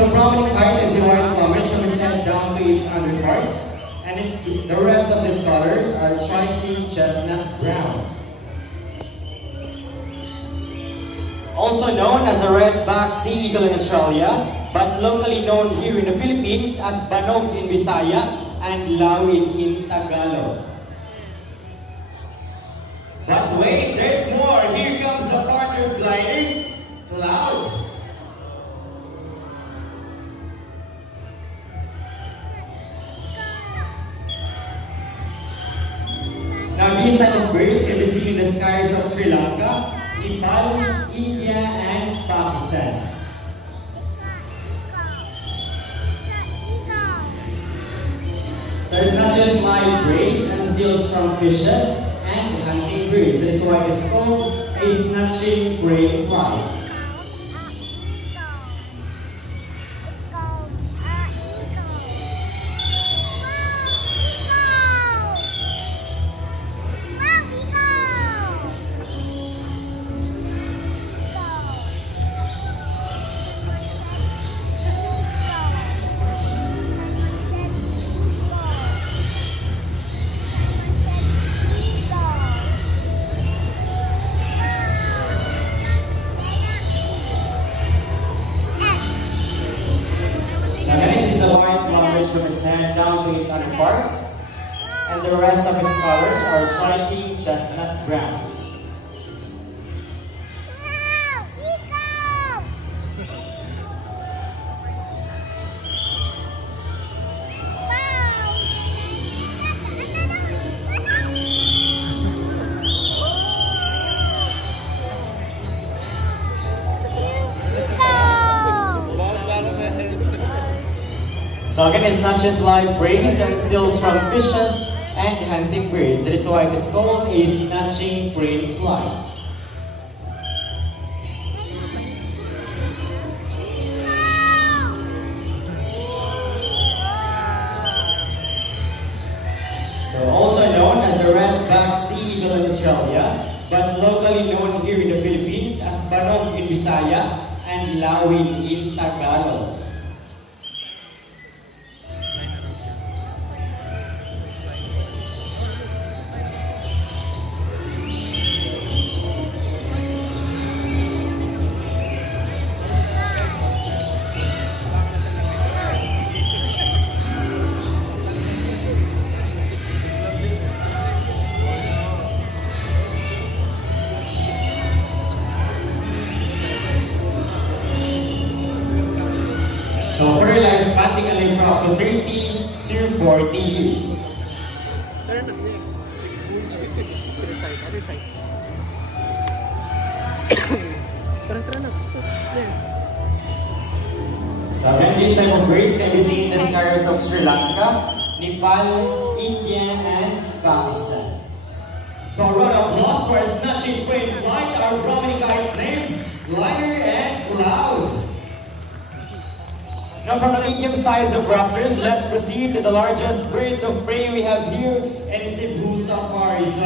So prominent height is divided plumage from its head down to its underparts, and the rest of its colors are striking chestnut brown. Also known as a red-backed sea eagle in Australia, but locally known here in the Philippines as banog in Bisaya and lawin in Tagalog. But wait, there's more! Here comes the partner of gliding, cloud. Now these type of birds can be seen in the skies of Sri Lanka, Nepal, India, and Pakistan. So it's not just live praise and steals from fishes and hunting birds. That is why it's called a snatching prey fly. From its head down to its underparts, and the rest of its colors are striking chestnut brown. So again, it's not just live praise and steals from fishes and hunting birds. That is why it is called a snatching prey fly. So also known as a red-backed sea eagle in Australia, but locally known here in the Philippines as banog in Bisaya and lawin in Tagalog. So for their lifespan, they can live for up to 30 to 40 years. So again, this type of birds can be seen in the skies of Sri Lanka, Nepal, India, and Pakistan. So round of applause to our snatching prey flight, our prominent guides named Glider and Cloud. Now from the medium size of raptors, let's proceed to the largest birds of prey we have here in Cebu Safari. So